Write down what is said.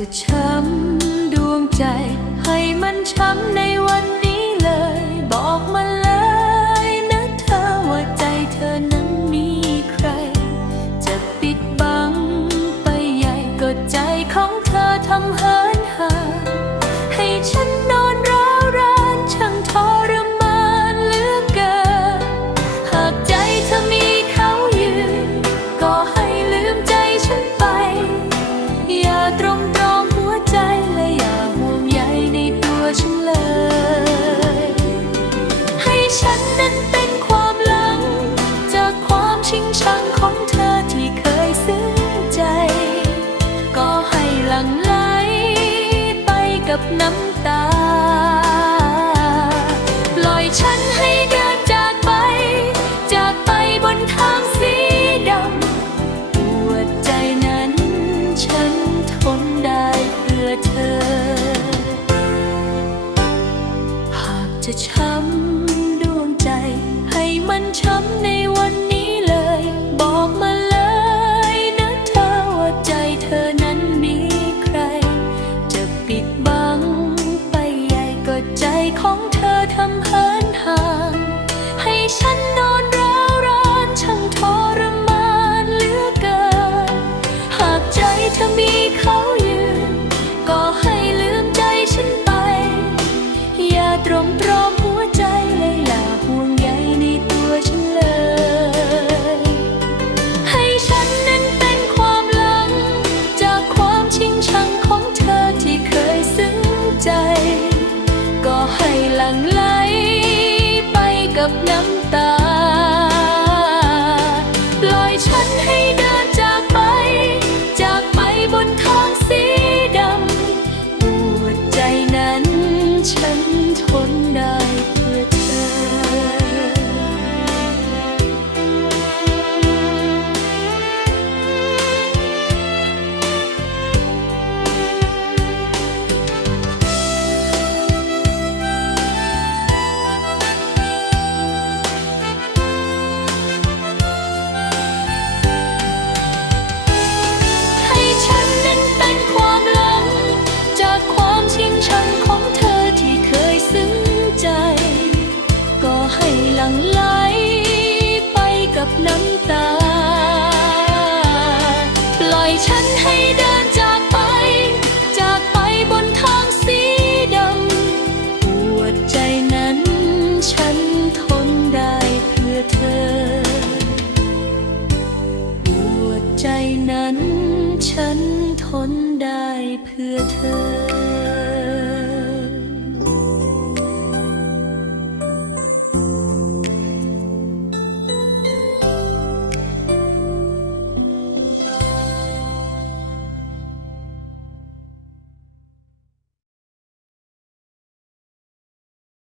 จะช้ำดวงใจให้มันช้ำในับน้ำตา ปล่อยฉันให้เดินจากไป จากไปบนทางสีดำปวดใจนั้นฉันทนได้เพื่อเธอ หากจะช้า ตรมตรอมหัวใจเลยอย่าห่วงใยในตัวฉันเลย ให้ฉันนั้นเป็นความหลัง จากความชิงชังของเธอที่เคยซึ้งใจ ก็ให้หลั่งไหลไปกับน้ำตา ปล่อยฉันให้เดินจากไป จากไปบนทางสีดำปวดใจนั้นฉัน เพื่อเธอ